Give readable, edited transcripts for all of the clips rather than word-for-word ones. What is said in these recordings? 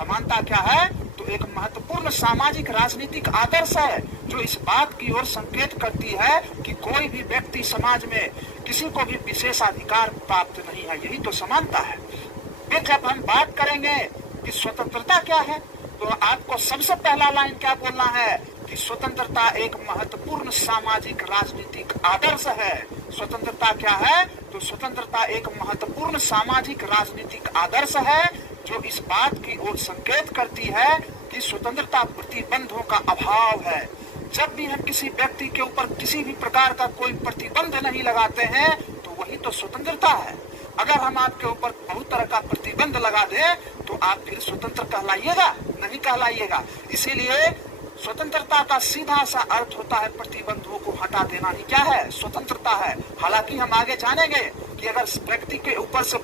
समानता क्या है? तो एक महत्वपूर्ण सामाजिक राजनीतिक आदर्श है जो इस बात की ओर संकेत करती है कि कोई भी व्यक्ति समाज में किसी को भी विशेषाधिकार प्राप्त नहीं है। यही तो समानता है। फिर जब हम बात करेंगे कि स्वतंत्रता क्या है, तो आपको सबसे पहला लाइन क्या बोलना है कि स्वतंत्रता एक महत्वपूर्ण सामाजिक राजनीतिक आदर्श है। स्वतंत्रता क्या है? तो स्वतंत्रता एक महत्वपूर्ण सामाजिक राजनीतिक आदर्श है जो इस बात की ओर संकेत करती है कि स्वतंत्रता प्रतिबंधों का अभाव है। जब भी हम किसी व्यक्ति के ऊपर किसी भी प्रकार का कोई प्रतिबंध नहीं लगाते हैं तो वही तो स्वतंत्रता है। अगर हम आपके ऊपर बहुत तरह का प्रतिबंध लगा दें तो आप फिर स्वतंत्र कहलाइएगा? नहीं कहलाइएगा। इसीलिए स्वतंत्रता का सीधा सा अर्थ होता है प्रतिबंधों को हटा देना ही क्या है? स्वतंत्रता है। हालांकि हम आगे जानेंगे कि अगर व्यक्ति के ऊपर से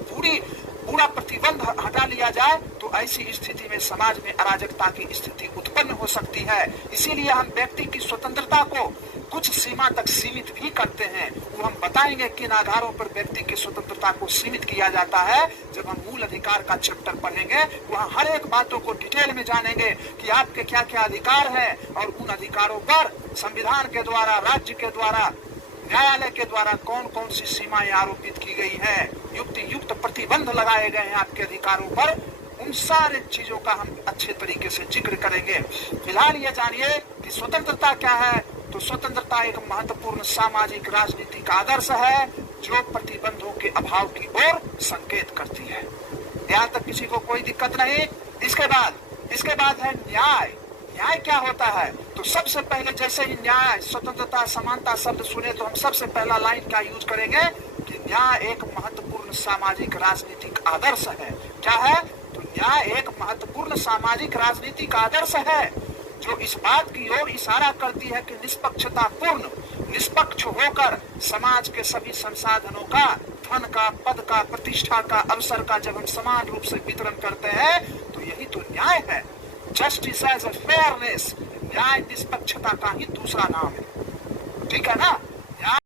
पूरा प्रतिबंध हटा लिया जाए तो ऐसी स्थिति में समाज में अराजकता की स्थिति उत्पन्न हो सकती है। इसीलिए हम व्यक्ति की स्वतंत्रता को कुछ सीमा तक सीमित भी करते हैं। वो हम बताएंगे किन आधारों पर व्यक्ति की स्वतंत्रता को सीमित किया जाता है। जब हम मूल अधिकार का चैप्टर पढ़ेंगे वहाँ हर एक बातों को डिटेल में जानेंगे कि आपके क्या क्या अधिकार हैं और उन अधिकारों पर संविधान के द्वारा, राज्य के द्वारा, न्यायालय के द्वारा कौन कौन सी सीमाएं आरोपित की गई है, युक्त प्रतिबंध लगाए गए हैं आपके अधिकारों पर। उन सारे चीजों का हम अच्छे तरीके से जिक्र करेंगे। फिलहाल ये जानिए कि स्वतंत्रता क्या है। तो स्वतंत्रता एक महत्वपूर्ण सामाजिक राजनीतिक आदर्श है जो प्रतिबंधों के अभाव की ओर संकेत करती है। यहाँ तक किसी को कोई दिक्कत नहीं। इसके बाद है न्याय। न्याय क्या होता है? तो सबसे पहले जैसे ही न्याय, स्वतंत्रता, समानता शब्द सुने तो हम सबसे पहला लाइन क्या यूज करेंगे कि न्याय एक महत्वपूर्ण सामाजिक राजनीतिक आदर्श है। क्या है? तो न्याय एक महत्वपूर्ण सामाजिक राजनीतिक आदर्श है जो इस बात की ओर इशारा करती है कि निष्पक्ष होकर समाज के सभी संसाधनों का, धन का, पद का, प्रतिष्ठा का, अवसर का जब हम समान रूप से वितरण करते हैं तो यही तो न्याय है। जस्टिस एज अ फेयरनेस, न्याय निष्पक्षता का ही दूसरा नाम है। ठीक है ना?